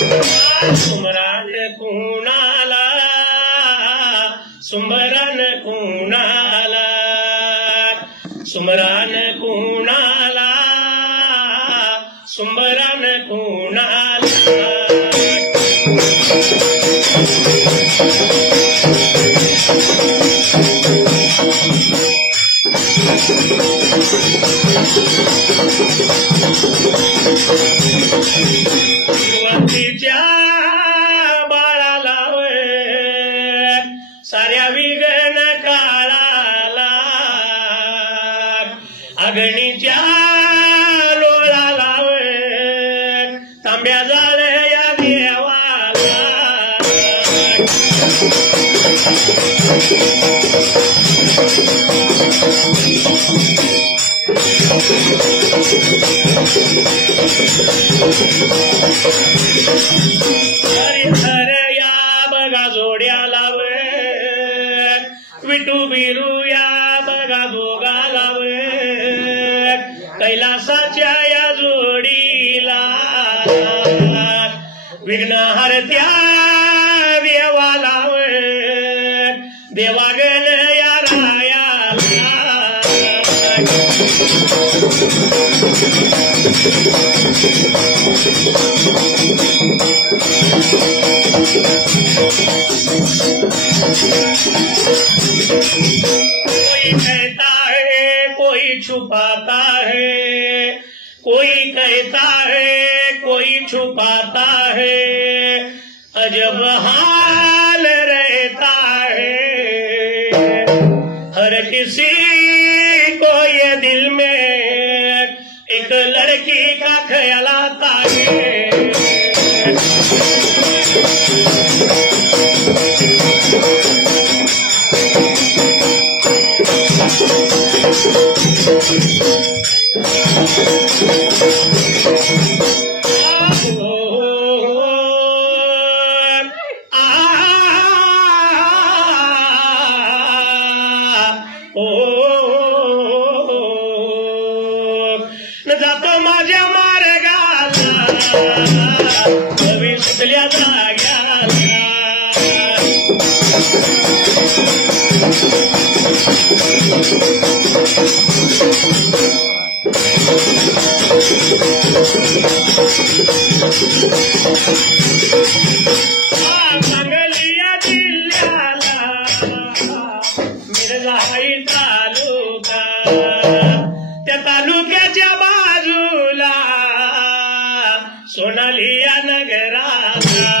सुमरान कुणाला सुमरान कुणाला सुमरान कुणाला सुमरान कुणाला सुरुवातीच्या बाळाला साऱ्या विघ्न काळाला अग्नीच्या लोळाला तांब्या जाळ्या देवाला हरिहर या बघा जोड्याला विठू बिरू या बघा दोघाला कैलासाच्या या जोडीला विघ्नहर्त्या देवाला देवागण या रायाला कोई कहता है कोई छुपाता है कोई कहता है कोई छुपाता है अजब हाल रहता है हर किसी को ये दिल में एक लड़की का ख्याल आता है जातो माझ्या मार्गाला कवी सुटल्या जाग्याला सांगलिया जिल्ह्याला मिरजाई तालुका त्या तालुक्याच्या बाजूला सोनालिया नगराला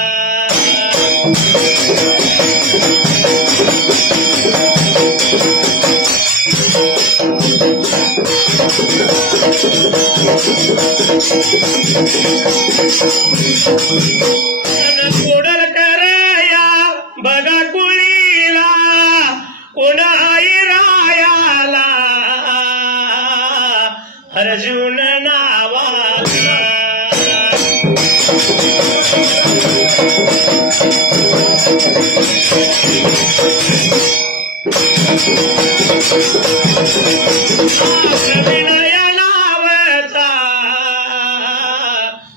कोडल करया बघा कुळीला कोणाई रायाला अर्जुन नावाला विनय नावचा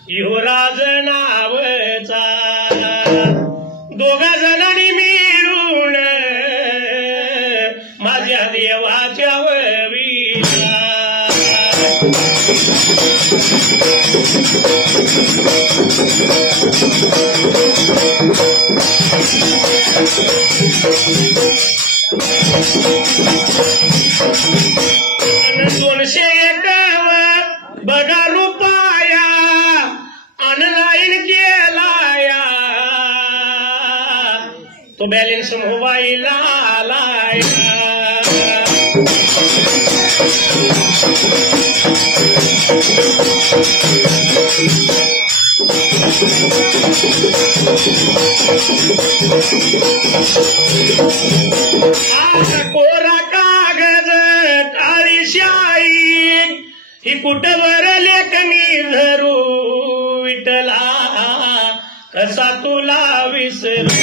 युवराज नावचा दोघा जणांनी मिळून माझ्या देवाच्या वळवीला दोनशे बघा रुपया ऑनलाईन केलाया तो बॅलन्स मोबाईल आलाया कोरा कागद काळी शाई ही कुठवर लेखनी धरू विठला कसा तुला विसरू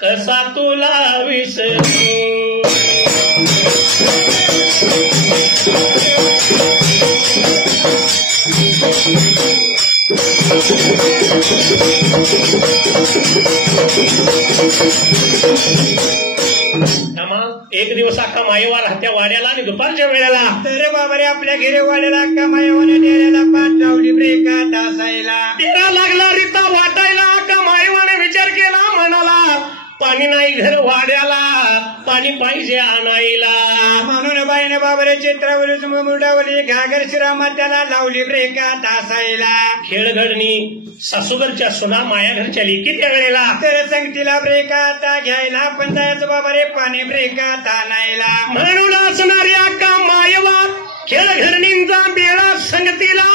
कसा तुला विसरू एक दिवस अख्खा मायेवार त्या वाड्याला आणि दुपारच्या वेळेला तर बाबा रे आपल्या घरी वाड्याला अख्खा मायेवाने डेऱ्याला पाठ लावली ब्रेका तासायला तेरा लागला रीता वाटायला अख्खा मायेवाने विचार केला म्हणाला पाणी नाही घर वाड्याला पाणी पाहिजे आणायला म्हणून बाईने बाबरे चित्रावरी मुरडावरी घागर श्रीरामा त्याला लावली ब्रेका तासायला खेळघडणी सासूगरच्या सुना माया घरच्या लेकी त्या वेळेला तर संगतीला ब्रेका ता घ्यायला पण जायचं बाबरे पाणी ब्रेका तानायला म्हणून असणारी अक्का मायवा खेळघडणींचा बेळा संगतीला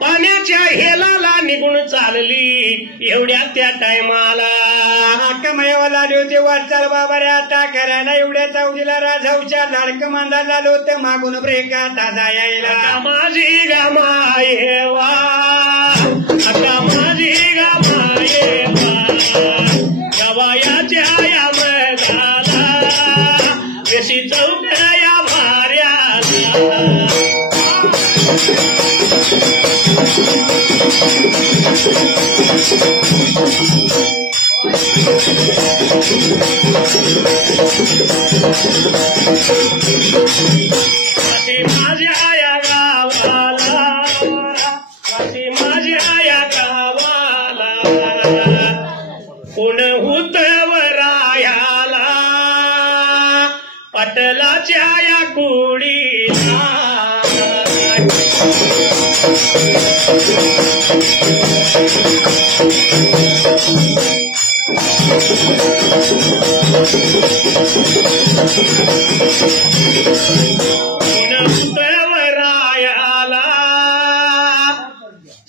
पाण्याच्या हेलाला निघून चालली एवढ्या त्या टायमाला अक्का मायवाला आली होती वाटचाल बाबा रे आता करायला एवढ्या चौकीला राजाऊच्या लाडक मांदाला आलो तर मागून ब्रेका ताजा यायला माझी गामायेवा अक्का माझी गामायेवा गवायाच्या या मगाला यशी चौकड्या या भाऱ्याला माझ्या या गावाला माझ्या या गावाला कोण हुतवरायाला पटलाच्या या कुडीला उतवरायाला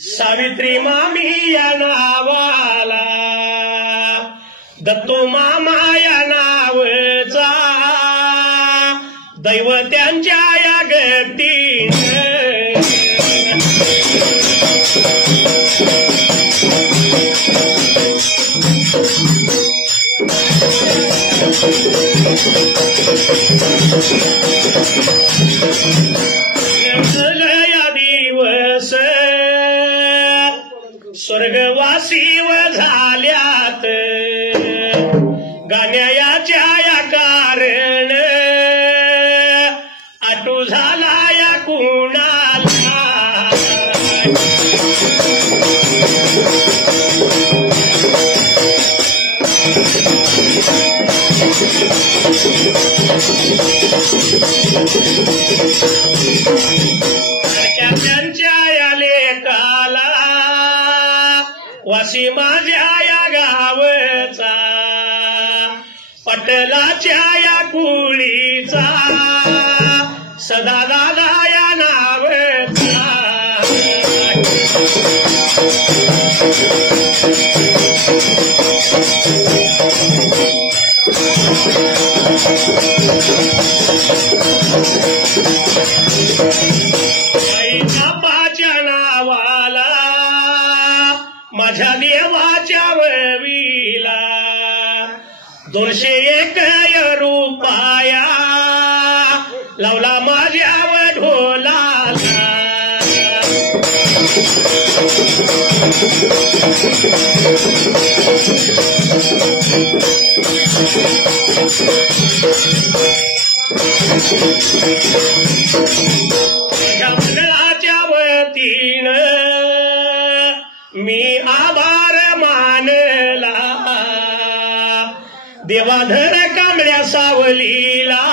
सावित्री मामी या नावाला दत्तू मामा या नावचा दैवत्यांच्या या गतीनं या दिवस स्वर्गवासी व झाल्यात गाण्याच्या या कारण आटू झाला या कुणाला त्यांच्या या लेकाला वासी माझ्या या गावचा पटलाच्या या कुळीचा सदा दादा या नावचा बापाच्या नावाला माझ्या देवाच्या ववीला 201 रुपया लावला माझ्या ढोलाला मंडळाच्या वतीनं मी आभार मानला देवाधर कांबड्या सावलीला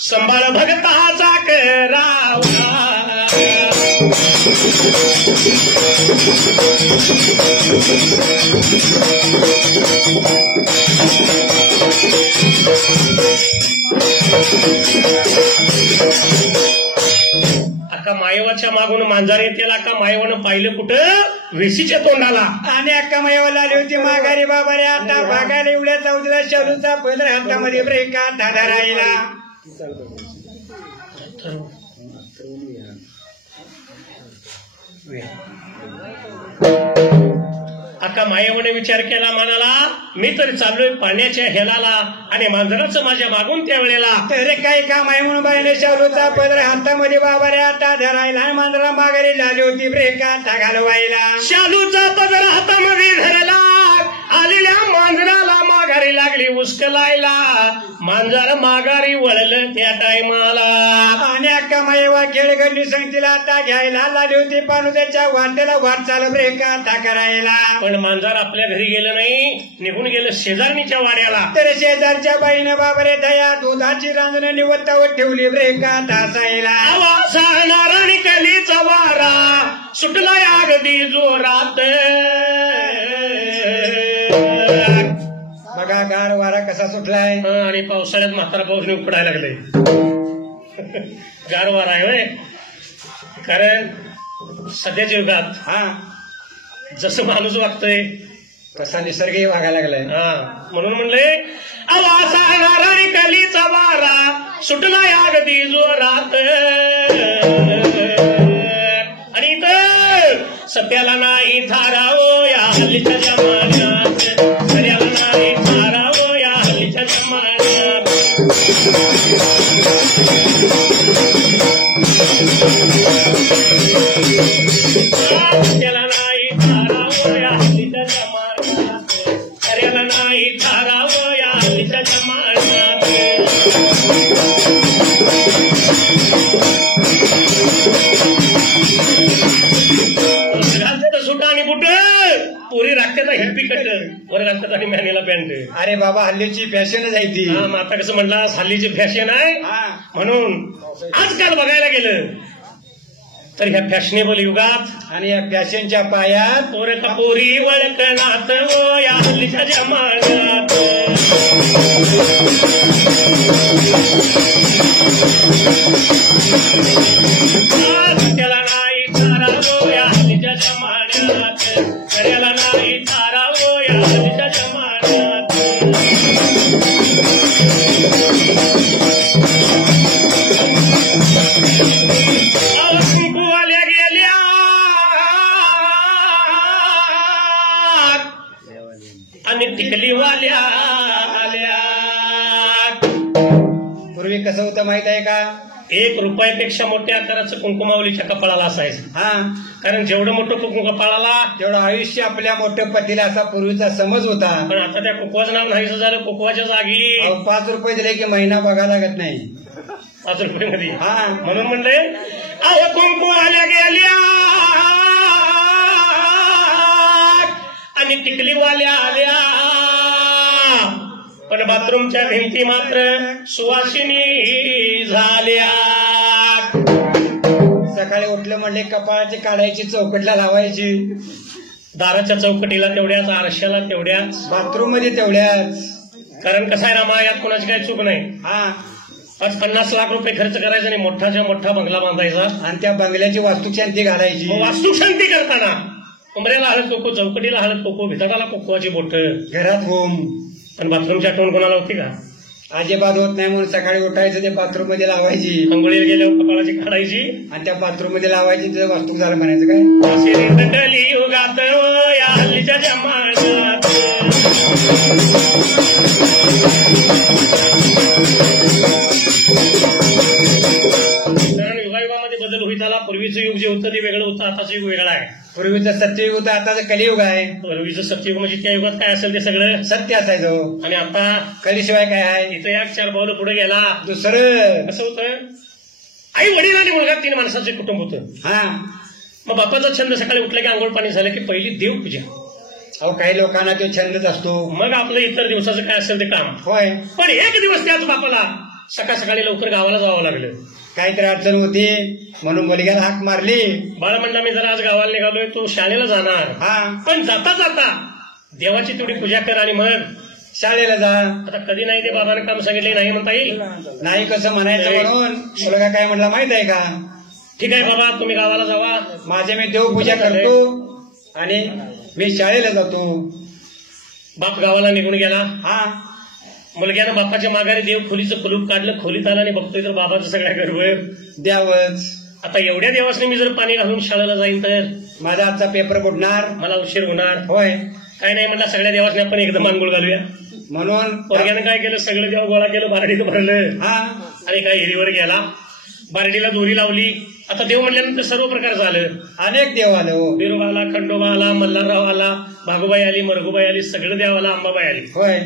संभाळ भगताचा करावा अक्का मायवाच्या मागून मांजर येतील. अक्का मायवानं पाहिलं कुठं वेशीच्या तोंडाला. आणि अक्का मायवाला आली होती माघारी बाबा रे. आता भागायला एवढ्या चौथीला शालूचा पदर हातामध्ये ब्रेका दादा राहिला. अक्का मायेवाने विचार केला, म्हणाला मी तर चाललोय पाण्याच्या हेलाला आणि मांजराचं माझ्या मागून त्या वेळेला. तर काही काम आहे म्हणून बाईने शालूचा पदर हातामध्ये बाबा रे आता धरायला. आणि मांजरा माघारी लागली होती ब्रेका आता घालवायला. शालूचा पदर हातामध्ये धरला. आलेल्या मांजराला माघारी लागली उस्कलायला. मांजर माघारी वळलं त्या टायमाला. आणि अक्का मायेवा खेळगडली संगतीला आता घ्यायला लागली होती. पाणू त्याच्या वाटेला वाटचाल ब्रेका आता करायला. पण मांजर आपल्या घरी गेलं नाही, निघून गेलं शेजारणीच्या वाड्याला. तर शेजारच्या बाईने बाबरे दया दुधाची रांजण निवत्तावर ठेवली ब्रेका तासायला. आवाज आणि कलीचा वारा सुटलाय अगदी जोरात. बघा गार वारा कसा सुटलाय. आणि पावसाळ्यात म्हातारा पाऊस उकडायला लागले. गार वारा आहे होय. कारण सध्याच्या युगात हा जसं माणूस वागतोय तसा निसर्गही वागायला लागलाय. हा म्हणून म्हणले आवाज आणि कलीचा वारा सुटलाय अगदी जोरात. आणि इथं सत्याला नाही थारावो या हल्लीच्या जमान्यात. सत्याला नाही थारावो या हल्लीच्या जमान्यात. सत्याला नाही थारावो या हल्लीच्या जमान्यात. सत्याला नाही थारावो या हल्लीच्या जमान्यात. सुटा आणि बुट पुरी राखते हेल्पी कट वर घालतात आणि मॅनेला पॅन्ट. अरे बाबा हल्लीची फॅशनच आहे ती. हा मग आता कसं म्हणला हल्लीची फॅशन आहे म्हणून आजकाल बघायला गेलं तर ह्या फॅशनेबल युगात आणि या फॅशनच्या पायात पोर कपोरी वळकणात ओ या हल्लीच्या जमान्यात. त्याला नाही थारावो या हल्लीच्या जमान्यात. त्याला नाही थारावो या हल्लीच्या जमान्यात. कुंकूवाल्या गेल्या आणि टिकलीवाल्या आल्या. पूर्वी कसं होतं माहित आहे का. 1 रुपयापेक्षा मोठ्या आकाराचं कुंकुमावलीच्या कपाळाला असायचं. हा कारण जेवढं मोठं कुंकू कपाळाला तेवढं आयुष्य आपल्या मोठ्या पतीला असा पूर्वीचा समज होता. पण आता त्या कुकवाचं नाव नाहीसं झालं. कुकवाच्या जागी 5 रुपये दिले की महिना बघा लागत नाही. 5 रुपये मध्ये. हा म्हणून म्हणले अहो कुंकू आल्या गेल्या आणि टिकलीवाल्या आल्या. पण बाथरूमच्या भिंती मात्र सुवासिनी झाल्या. सकाळी उठलं म्हणले कपाळाची काढायची चौकटला लावायची. दाराच्या चौकटीला तेवढ्याच आरशाला तेवढ्याच बाथरूम मध्ये तेवढ्याच. कारण कसं आहे ना मा यात कोणाची काही चूक नाही. हा आज 50 लाख रुपये खर्च करायचा आणि मोठाच्या मोठा बंगला बांधायचा आणि त्या बंगल्याची वास्तुशांती घालायची. मग वास्तुशांती करताना उमरेला हळद कोको, चौकटीला हळद कोको, भिताडाला कोकोची बोट, घरात होम. पण बाथरूमची आठवण कोणाला होती का. अजिबात होत नाही म्हणून सकाळी उठायचं ते बाथरूम मध्ये लावायची. अंघोळीला गेल्यावर कपाळाची काढायची आणि त्या बाथरूम मध्ये लावायची. तिथं वास्तू झालं म्हणायचं काय. असे तटली युगात या हल्लीच्या जमान्यात. कारण युगायुगामध्ये बदल होईत आला. पूर्वीचं युग जे होतं ते वेगळं होतं, आताचं युग वेगळं आहे. पूर्वीचं सत्ययुग होतं, आताचं कलियुग आहे. पूर्वीचं सत्ययुग म्हणजे त्या युगात काय असेल ते सगळं सत्य असायचं. आणि आता कलीशिवाय काय आहे. इथं 1-4 पावलं पुढे गेला. दुसरं कसं होतं आई वडील आणि मुलगा 3 माणसाचं कुटुंब होतं. हा मग बापाचा छंद सकाळी उठला की आंघोळ पाणी झालं की पहिली देवपूजा. अहो काही लोकांना तो छंदच असतो. मग आपलं इतर दिवसाचं काय असेल ते काम. होय पण एक दिवस त्याच बापाला सकाळ सकाळी लवकर गावाला जावं लागलं. काहीतरी अडचण होती म्हणून मुलग्याला हाक मारली. बाळा म्हणला मी जरा आज गावाला निघालोय, तू शाळेला जाणार, हा पण जाता जाता देवाची तेवढी पूजा कर आणि मग शाळेला जा. आता कधी नाही ते बाबाने काम सांगितले नाही म्हणता येईल. नाही कसं म्हणायचं म्हणून मुलगा काय म्हणला माहित आहे का, ठीक आहे बाबा तुम्ही गावाला जावा, माझे मी देवपूजा करतो आणि मी शाळेला जातो. बाप गावाला निघून गेला. हा मुलग्यानं बापाच्या माघारी देव खोलीचं कुलूप काढलं, खोलीत आला आणि बघतोय तर बाबाचं सगळ्या गर्व द्यावच. आता एवढ्या देवासने मी जर पाणी घालून शाळेला जाईन तर माझा आजचा पेपर बुडणार, मला उशीर होणार. होय काय नाही म्हणला सगळ्या देवासने आपण एकदम आंघोळ घालूया. म्हणून पोरग्यानं काय केलं, सगळं देव गोळा केलं, बारडीत भरलं हा आणि काय हिरीवर गेला, बारडीला दोरी लावली. आता देव म्हणल्यानंतर सर्व प्रकार झालं. अनेक देव आले हो. बिरोबा आला, खंडोबा आला, मल्हारराव आला, भागोबाई आली, मरगुबाई आली, सगळं देव आला, अंबाबाई आली. होय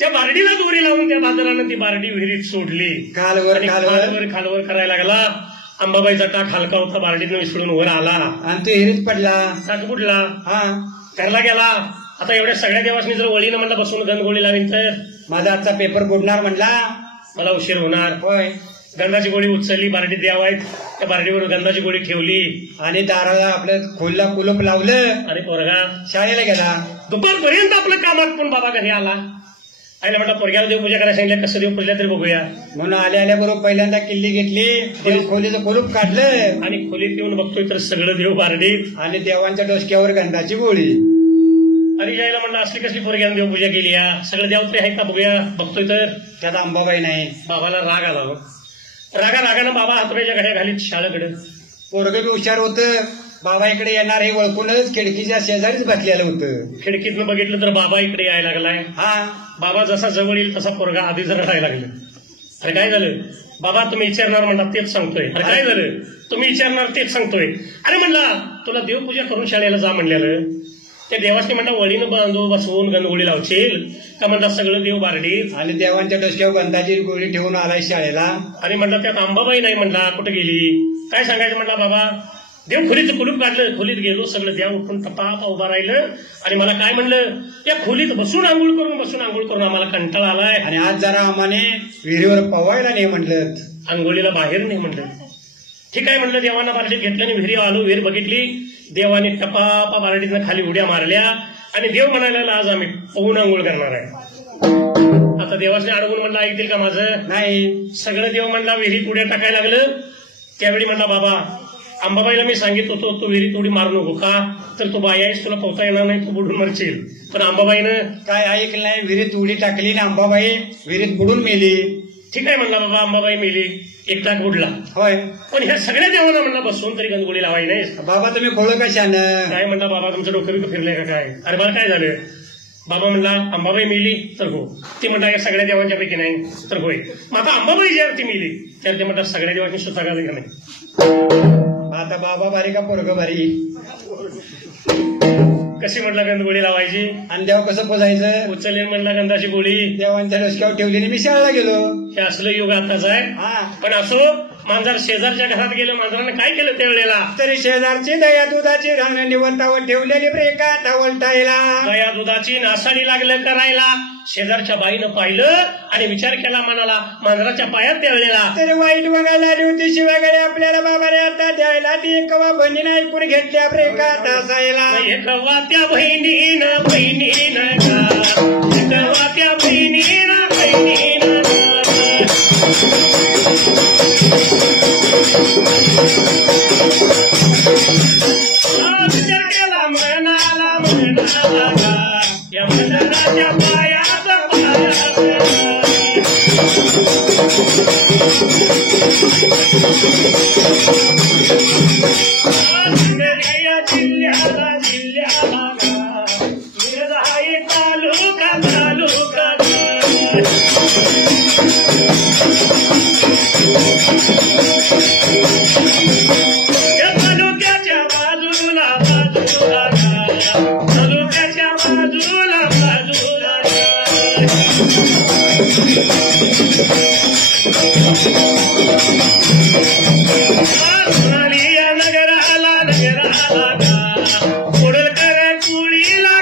त्या बारडीला दोरी लावून त्या बाजारानं ती बारडी विहिरीत सोडली. खालवर खालवर खालवर करायला लागला. अंबाबाईचा टाक हलका होता, बारडीतनं विसळून वर आला आणि तो हिरीत पडला. टाक बुडला. हा घरला गेला. आता एवढ्या सगळ्या देवासनी जर वळीनं म्हणला बसून गंधगोळी लावीन तर माझा आजचा पेपर बुडणार म्हणला, मला उशीर होणार. होय गंधाची गोळी उचलली, बारडीत द्याव आहेत, त्या बारडीवर गंधाची गोळी ठेवली आणि दाराला आपलं खोलला कुलूप लावलं आणि पोरगा शाळेला गेला. दुपारपर्यंत आपलं काम आटपून बाबा घरी आला. आईला म्हटलं पोरग्याला देवपूजा करायला सांगितलं, कसं देव पूजल्या तरी बघूया. म्हणून आल्या बरोबर पहिल्यांदा किल्ली घेतली, खोलीचं कुलूप काढलं आणि खोलीत येऊन बघतोय तर सगळं देव बारडीत आणि देवांच्या डोसक्यावर गंधाची गोळी. आणि जायला म्हणलं असली कसली पोरग्यानं देवपूजा केली या, सगळं देव तरी आहेत का बघूया. बघतोय तर त्यात अंबाबाई नाही. बाबाला राग आला. रागानं बाबा हातोड्याच्या घड्या घालीत शाळेकडे. पोरग बी हुशार होतं, बाबा इकडे येणार हे ओळखूनच खिडकीच्या शेजारीच बसलेलं होतं. खिडकीतनं बघितलं तर बाबा इकडे यायला लागलाय. हा बाबा जसा जवळ येईल तसा पोरगा आधीच रडायला लागलं. अरे काय झालं बाबा, तुम्ही विचारणार म्हणतात तेच सांगतोय. अरे काय झालं, तुम्ही विचारणार तेच सांगतोय. अरे म्हणला तुला देवपूजा करून शाळेला जा म्हणलेलं, त्या देवासनी म्हणता वळीनं बांधू बसवून गणगोळी लावशील का म्हणतात सगळं देव बारडीत आणि देवांच्या डोसक्यावर गंधाची गोळी ठेवून आलाय शाळेला. आणि म्हणतात त्यात अंबाबाई नाही म्हणला, कुठे गेली काय सांगायचं म्हणला. बाबा देव खोलीचं कुलूप काढलं, खोलीत गेलो, सगळं देव उठून तपापा उभा राहिलं आणि मला काय म्हणलं, त्या खोलीत बसून आंघोळ करून आम्हाला कंटाळा आलाय आणि आज जरा आम्हाने विहिरीवर पवायला नाही म्हणलं, आंघोळीला बाहेर नाही म्हणलं. ठीक आहे म्हणलं, देवांना बारडीत घेतलं आणि विहिरी आलो. विहीर बघितली, देवाने टपापा बारडीतनं खाली उड्या मारल्या आणि देव म्हणायला आज आम्ही पोहून आंघोळ करणार आहे. आता देवाने अडवून म्हणलं ऐकतील का माझं, नाही. सगळं देव म्हणला विहिरीत उड्या टाकायला लागलं. त्यावेळी म्हणला बाबा अंबाबाईला मी सांगित होतो तू विहिरीत उडी मारू नको का, तर तू बाई आहेस, तुला पोहता येणार नाही, तू बुडून मरशील. पण अंबाबाईनं काय ऐकलं नाही, विहिरीत उडी टाकली ना अंबाबाई विहिरीत बुडून मेली. ठीक आहे म्हणला बाबा, अंबाबाई मेली, एक टाक बुडला. होय पण ह्या सगळ्या देवांना म्हणला बसून तरी गणगोळी लावाई नाही. बाबा तुम्ही खोळ कशानं, काय म्हणला बाबा तुमचं डोकं बिकं फिरलंय का काय. अरे मला काय झालं. बाबा म्हणला अंबाबाई मेली तर हो, ती म्हणता या सगळ्या देवांच्या पैकी नाही तर होय. मग आता अंबाबाई ज्यावरती मेली त्यावरती म्हणतात सगळ्या देवांची सुद्धा घाले का नाही. आता बाबा भारी का पोरग भारी. कशी म्हटलं गंधगोळी लावायची आणि देव कसं पोजायचं, उचलले म्हणला गंधाची गोळी, देवांच्या डोसक्यावर ठेवली मी शाळेला गेलो. हे असलं युग आताच आहे. हा पण असो मांजर शेजारच्या घरात गेलं, मांजरानं काय केलं त्यावेळेला, तरी शेजारची दया दुधाची रान निवडतावर ठेवलेली ब्रेकात वलटायला, दया दुधाची नासाडी लागलं करायला. शेजारच्या बाईनं पाहिलं आणि विचार केला मनाला, मांजराच्या पायात त्यावेळेला तरी वाईट बघायला आली होती शिवाय आपल्याला बाबाने आता द्यायला. ती कवा बहिणीनं ऐकून घेतल्या ब्रेकात असायला. हे कवा त्या बहिणीनं कवा त्या बहिणीनं विचार केला मनाला या मंदिराच्या पायात जिल्ह्याला तालुका तालुक्याच्या बाजूला तालुक्याच्या बाजूला नगराला पुढं करा कुळीला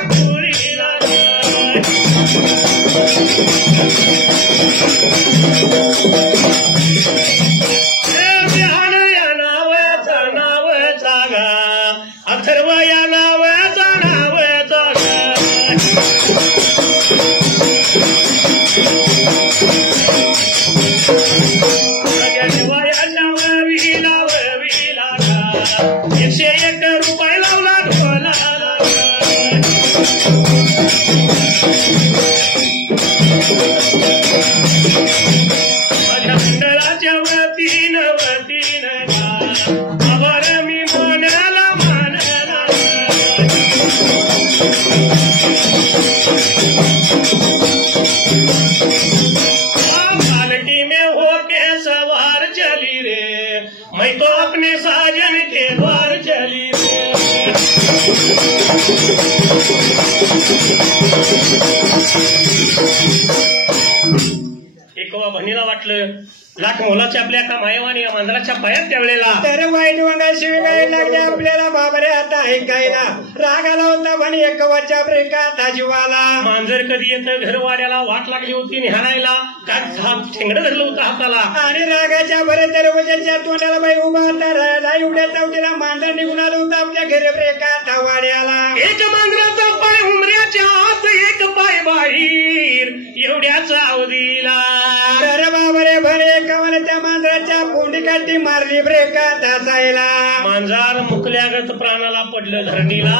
देवया नाव जाणाव देवया नाव विलाव विलाला 101 रुपये लावला ढोलाला माझ्या मंडळाच्या वतीन आभार मी मानाला पालकी में होके सवार चली रे मैं तो अपने साजन के द्वार चली रे एकवा बहिणीला वाटलं लाख मोलाच्या आपल्या एका मायवाने या मांजराच्या पायात त्यावेळेला तर वाईट वंगा शिवाय लागले आपल्याला बाबरे आता ऐकायला रागाला होता म्हणे एकवाच्या ब्रेकात जीवाला मांजर कधी येतं घरवाड्याला वाट लागली होती निहाळायला का ठेंगडं धरलं होतं हाताला आणि रागाच्या बरे दरवाजाच्या तोंडाला बाई उभा राहिला एवढ्या चौकीला मांजर निघून आलं होतं आपल्या घरी ब्रेकात वाड्याला एक मांजराचा पाय उमऱ्याच्या आत एक पाय बाहेर एवढ्याच अवधीला तर बाबरे भरे कमल त्या मांजराच्या पोंडीकाठी मारली ब्रेकात हसायला मांजर मुकल्यागत प्राणाला पडलं धरणीला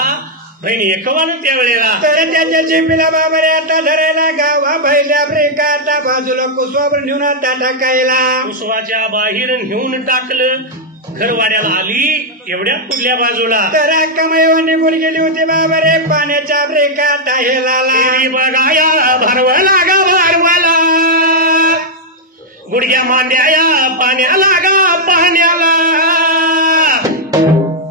बहिणी एकवानं त्यावेळेला तर त्याच्या चिपीला बाबरे आता धरायला गावा भैल्या ब्रेकात बाजूला कुसवावर नेऊन आता टाकायला कुसवाच्या बाहेर नेऊन टाकलं घरवाड्याला आली एवढ्या पुढल्या बाजूला तर कमयवा निघून गेली होती बाबरे पाण्याच्या ब्रेकात हेलाला बघाया भरवला गा भरवला गुडघ्या मांड्या पाण्याला गा पाण्याला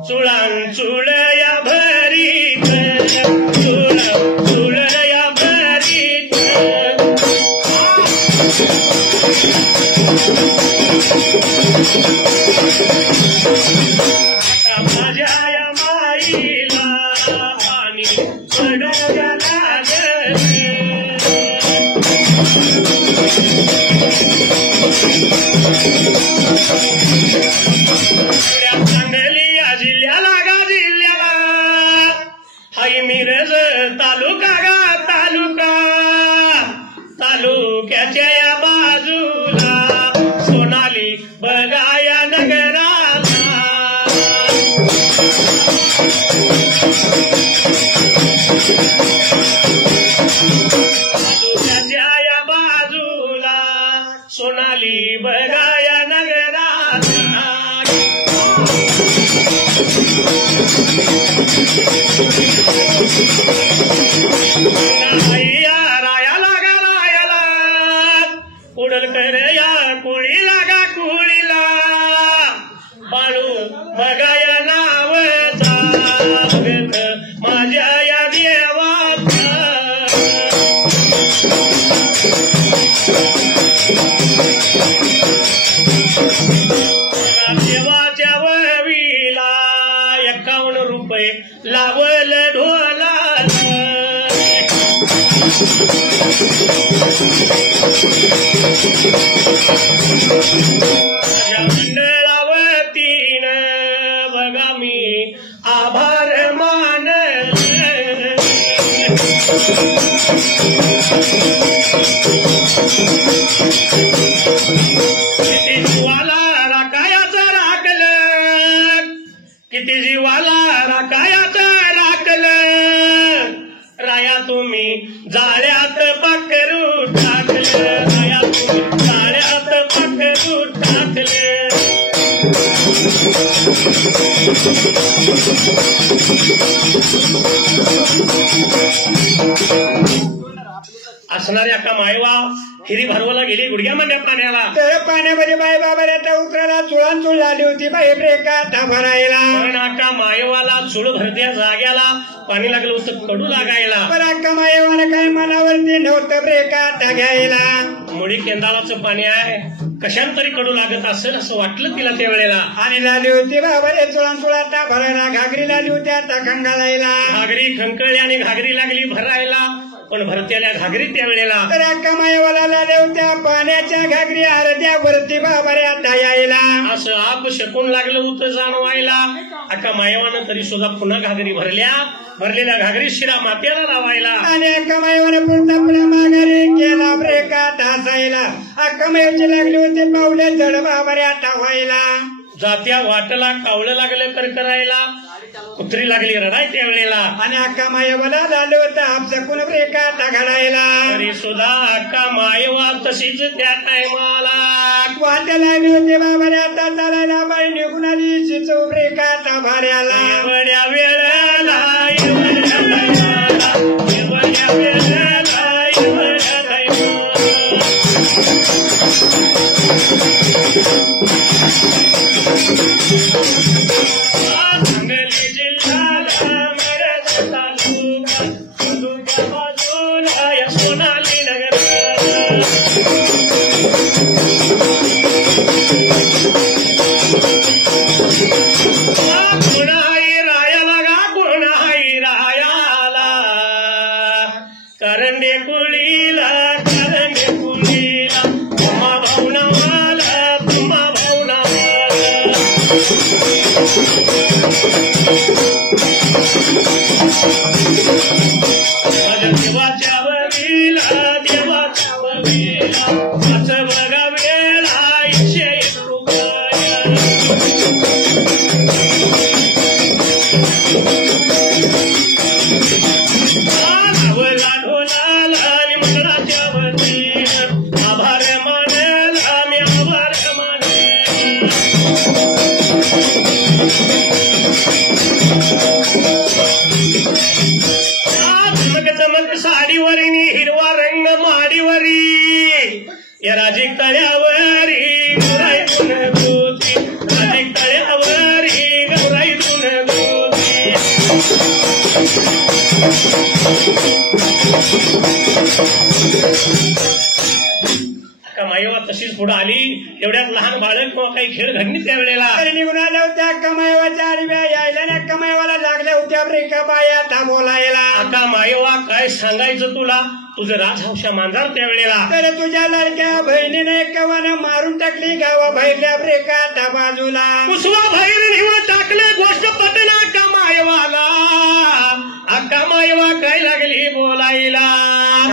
चुळान चुळया भरीत चुळया भरीत माझ्या माईला पाणी पडायला सांगली जिल्ह्याला गा जिल्ह्याला हाय मिरज तालुका गा तालुका तालुक्याच्या या बाजूला सोनाली बघाया नगराला तालुक्याच्या या बाजूला सोनाली बघाया नगराला रायाला गा रायाला उडल कर या कुळीला गा कुळीला बाळू बघाया नावचा माझ्या या देवाचा देवाच्या ववीला 51 रुपये लावल ढोला मंडळावतीन बघा मी आभार मान किती जीवाला राखायाचं राखलं किती जीवाला राखायाचं राखलं राया तुम्ही जाळ्यात पाकरू टाकलं राया तुम्ही जाळ्यात पाकरू टाकलं असणाऱ्या का मायवा हिरी भरवला गेली गुडघ्या मांड्या पाण्याला तर पाण्यामध्ये बाई बाबा त्या उतराला चुळान चुळ झाली होती बाई ब्रेकात भरायला पण आका मायवाला चुळ भरत्या जाग्याला पाणी लागलं होतं कडू लागायला पण अक्का मायवाला काय मनावरती नव्हतं ब्रेकात घ्यायला मुळी केंदाळाचं पाणी आहे कशाला तरी कडू लागत असेल असं वाटलं तिला त्यावेळेला आणि लागली होती बाबा चुळान चुळाता भरायला घागरी लागली होती आता खंगालायला घागरी खंकळली आणि घागरी लागली भरायला पण भरतेल्या घागरीत त्यावेळेला तर अक्का मायवाला लाल्या होत्या पाण्याच्या घागरी अर्ध्या वरती बाबऱ्या यायला असं आप शकून लागलं होतं जाणवायला. अक्का मायवानं तरी सुद्धा पुन्हा घागरी भरलेल्या घागरी शिरा मात्याला लावायला आणि अक्का मायवानं पुढचा पुढे माघारी केला ब्रेकात हसायला. अक्का मायवची लागली होती पावलं जड बाबऱ्या व्हायला. जात्या वाटला कावळं लागलं करकरायला, कुत्री लागली रडाय त्यावेळेला. आणि अक्का मायवाला झालं होतं आपसकून ब्रेकात घडायला. तरी सुद्धा अक्का मायवा तशीच त्या टायमाला वाट लागली होती बाबऱ्या चालायला. बाई निघून आली शिचो ब्रेकात भाऱ्याला. एवढ्या वेळेला एवढ्या टायमाला एवढ्या वेळेला एवढ्या टायमाला सोनाली नगर गुणाई रायाला गा गुणाई रायाला करंडे कुळीला तुम्हा भावनावाला तुम्हा भावनावाला देवाच्या वरीला देवाच्या वरीला असं बघा वेळा 101 रुपया ढोला ढोलाला आणि मंगळाच्या वतीनं आभार मानेला मी आभार मानेला. चमक साडीवरी हिरवा रंग माडीवरी या राजिक तळ्यावरी गौराईतून गोती राजिक तळ्यावरी गौराईतून गोती. मायवा तशीच पुढे आली. एवढ्यात लहान बाळक किंवा काही खेळ घडली त्यावेळेला तरी निघून आल्या होत्या अक्का मायवाच्या आडव्या यायला. आणि अक्का मायवाला लागल्या होत्या ब्रेका बाया बोलायला. अक्का मायवा काय सांगायचं तुला, तुझं राजहंशा मांजार त्यावेळेला. तर तुझ्या लाडक्या बहिणीने कवानं मारून टाकली गावा बाहेरल्या ब्रेका बाजूला. कुसवा बाहेर निवड टाकले गोष्ट पटना अक्का मायवाला. अक्का मायवा काय लागली बोलायला.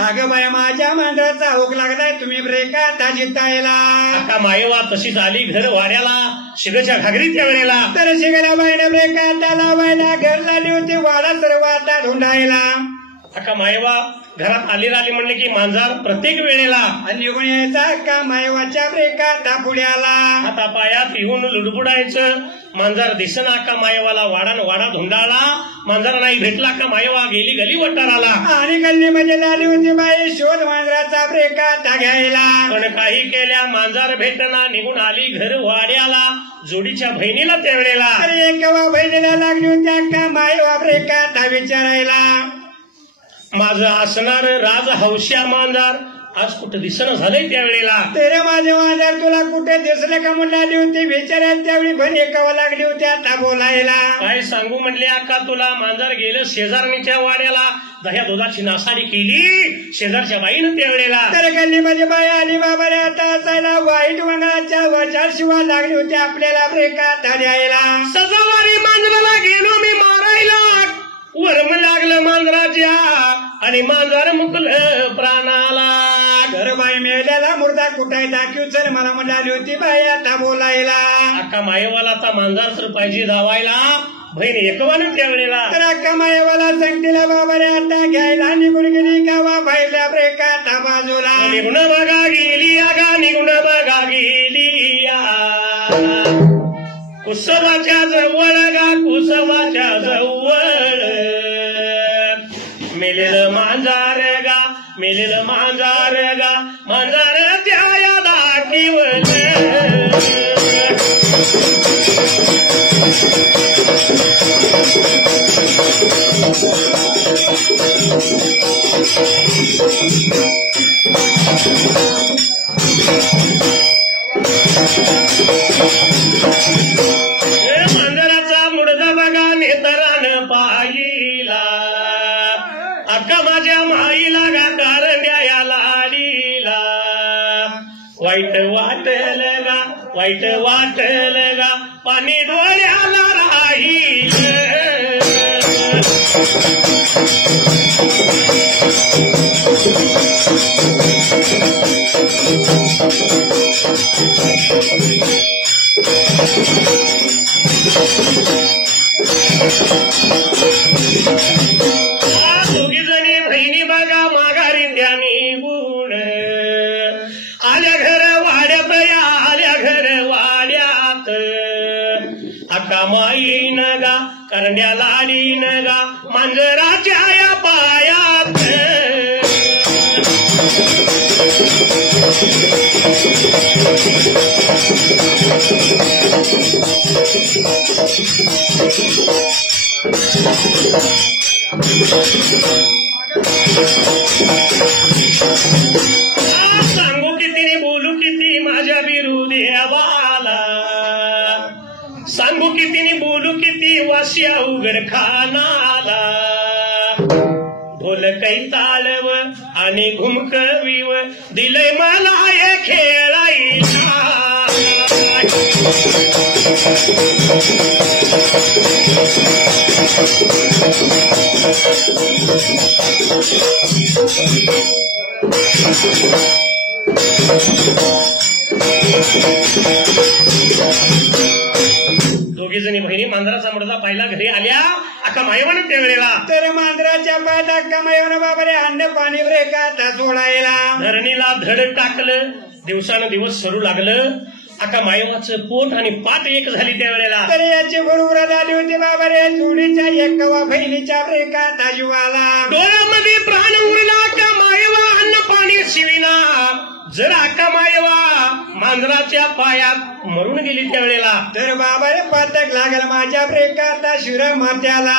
अगं बाय माझ्या मांजराचा हुक लागलाय तुम्ही ब्रेका जितायला. अक्का मायवा तशीच आली घर वाड्याला शिगच्या घागरीत त्यावेळेला. तर शिगला बाईने ब्रेका लावायला घर लावली होती वाडा सर्व आता ढुंढायला. अक्का मायवा घरात आली म्हणले की मांजार प्रत्येक वेळेला आणि निघून यायचा अक्का मायवाच्या ब्रेका पुढ्याला. आता पायात येऊन लुडबुडायचं. मांजार दिसना अक्का मायवाला वाडा धुंडाळा. मांजरा नाही भेटला अक्का मायवा गेली गली वटाराला. आणि गल्लीमध्ये झाली होती बाई शोध मांजराचा ब्रेका घ्यायला. पण काही केल्या मांजार भेटना निघून आली घर वाड्याला जोडीच्या बहिणीला त्यावेळेला. अरे एका बहिणीला लागली होती अक्का मायवा ब्रेका विचारायला. माझं असणार राज हौश्या मांजार आज कुठं दिसणं झालंय त्यावेळेला. तेरे माझे मांजर तुला कुठे दिसले का म्हणून आली होती विचारायला. त्यावेळी बहिणी एकावा लागली होती आता बोलायला. काय सांगू म्हणले अक्का तुला मांजर गेलं शेजारणीच्या वाड्याला. दह्या दुधाची नासाडी केली शेजारच्या बाईनं त्यावेळेला. तर गल्लीमध्ये बाई आली बाबा आता असायला. वाईट वंगाच्या वचा शिवा लागली होती आपल्याला ब्रेका द्यायला. सजावारी मांजराला गेलो मी मारायला. वर्म लागलं मांजराच्या आणि मांजर मुकलं प्राणाला. घरबाई मेल्याला मुर्दा कुठाय दाखवू चल मला म्हणाली होती बाई आता बोलायला. अक्का मायवाला आता मांजर तर पाहिजे धावायला. बहीण एकवानं त्यावेळेला. तर अक्का मायवाला सांगतीला बाबाने आता घ्यायला निघून गेली गावा बाहेरल्या ब्रेका बाजूला. निघून बघा गेली अगा निघून बघा गेली कुसवाच्या जवळ गा कुसवाच्या जवळ मेलेलं मांजार गा मेलेलं मांजार गा मांजार त्या दाखीवलं. मांजराचा मुडदा बघा नेतरान पाहिला. अक्का माझ्या माईला वाईट वाटल गा वाईट वाटल गा पाणी डोळ्याला राहील दोघी जणी बहिणी बघा माघारी त्याने गुण आल्या घर वाड्यात या आल्या घर वाड्यात अक्का माई नगा करण्या लाडी नगा मांजराच्या या पायात सांगू किती बोलू किती माझ्या विरोधी आवाला सांगू किती बोलू किती वास्या उघड खानाला ढोल काही तालव आणि घुमकवीव दिलंय मला हे खेळायला दोघी जणी बहिणी मांजराचा मुडदा पाहिला घरी आल्या अक्का मायवानं त्या वेळेला तर मांजराच्या पायात अक्का मायवानं बाबारे अन्न पाणी ब्रेकात सोडायला धरणीला धड टाकलं दिवसानुदिवस सरू लागलं अक्का मायवाचं पोट आणि पाठ एक झाली त्या वेळेला तर याची बरोबर आली होती बाबारे जोडीच्या एकवा बहिणीच्या ब्रेकात जीवाला डोळ्यामध्ये प्राण उरला अक्का मायवा अन्न पाणी शिविना जर अक्का मायवा मांजराच्या पायात मरून गेली त्या वेळेला तर बाबारे पातक लागल माझ्या ब्रेकात शिर मात्याला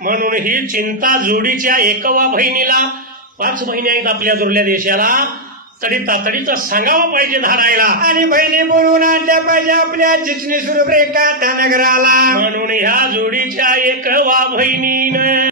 म्हणून ही चिंता जोडीच्या एकवा बहिणीला 5 बहिणी आहेत आपल्या दुर्ल्या देशाला तरी तातडीचं सांगावं पाहिजे धारायला आणि बहिणी बोलून आणल्या पाहिजे आपल्या चिचणी सुरू ब्रेकात नगराला म्हणून ह्या जोडीच्या एकवा बहिणीनं